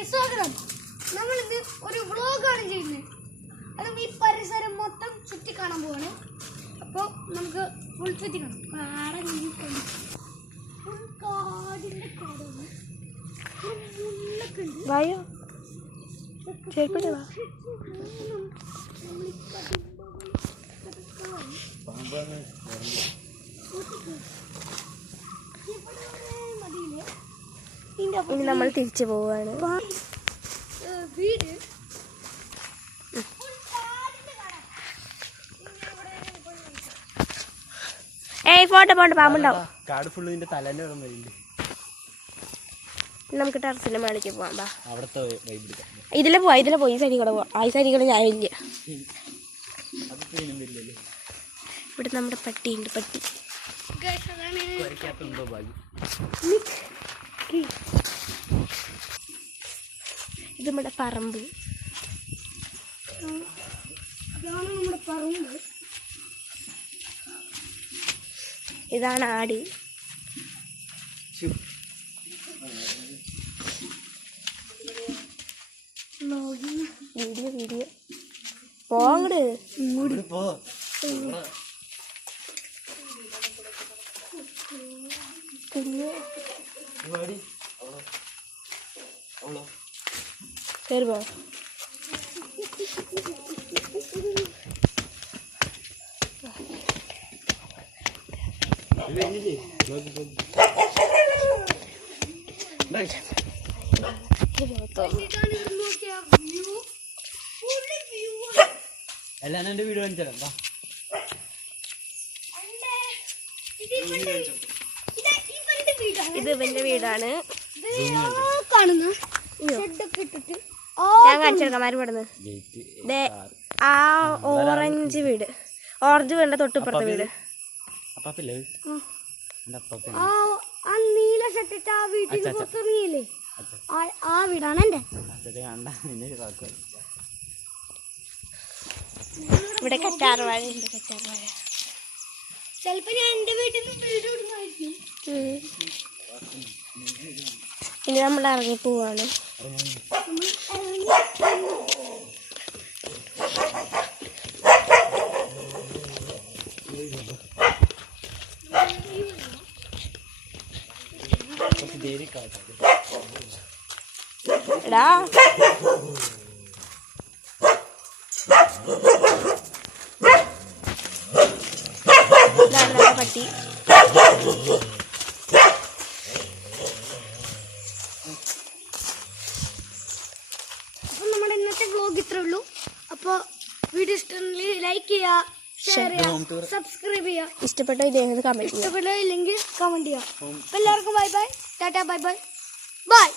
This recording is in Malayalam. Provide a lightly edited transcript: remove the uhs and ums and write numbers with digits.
ചാനലിലേക്ക് സ്വാഗതം. നമ്മൾ ഇന്ന് ഒരു വ്ളോഗാണ് ചെയ്യുന്നത്. അതും ഈ പരിസരം മൊത്തം ചുറ്റി കാണാൻ പോവാണ്. അപ്പോൾ നമുക്ക് ഫുൾ ചുറ്റി കാണാം. ഫുൾ കാടിൻ്റെ കാടാണ്. മുള്ളൊക്കെ ഉണ്ട്. ഇനി നമ്മൾ തിരിച്ചു പോവാണ്. വീട് ഫോട്ടോ പോണ്ട പാമ്പുണ്ടാവും. കാട് ഫുള്ള് നിന്റെ തലേന്റെ വെള്ളം വരില്ലേ. നമുക്ക് ടെറസിന്റെ മേലേക്ക് പോവാം. അവിടത്തെ ഇതിലെ പോയി ഈ സൈഡിൽ കൂടെ പോവാം. ആ സൈഡിൽ കൂടെ ഞാനില്ല. ഇവിടെ നമ്മുടെ പട്ടിയുണ്ട്. പട്ടി ഇത് നമ്മുടെ പറമ്പ്. നമ്മുടെ പറമ്പ്. ഇതാണ് ആട്. വീഡിയോ പോങ്ങട് ഇങ്ങോട്ട് പോ. കയറി പോ. എല്ലാം എന്റെ വീട് കാണിച്ചാലോ. ഇത് ഇവന്റെ വീടാണ്. ഞാൻ കാണിച്ചെടുക്കാം. മരുപടുന്ന് ആ ഓറഞ്ച് വീട്. ഓറഞ്ച് വീടിന്റെ തൊട്ടിപ്പുറത്തെ വീട്. നീല ഷട്ടിട്ട് ആ വീട്ടിൽ പുറത്തിറങ്ങിയില്ലേ, ആ വീടാണ് എന്റെ. ഇവിടെ കറ്റാർവാഴ ഉണ്ട്. കറ്റാർവാഴ ചിലപ്പോ ഞാൻ എന്റെ വീട്ടിൽ നിന്ന് വീട് വിടുന്നതായിരിക്കും. ഇനി നമ്മൾ ഇറങ്ങി പോവാണ്. എടാ പട്ടി. അപ്പോൾ നമ്മുടെ ഇന്നത്തെ വ്ലോഗ് ഇത്രേ ഉള്ളൂ. അപ്പോൾ വീഡിയോ ഇഷ്ടമെങ്കിൽ ലൈക്ക് ചെയ്യുക, ഷെയർ ചെയ്യുക, സബ്സ്ക്രൈബ് ചെയ്യുക. ഇഷ്ടപ്പെട്ടില്ലെങ്കിൽ കമന്റ് ചെയ്യുക. എല്ലാവർക്കും bye bye, tata, bye bye, by.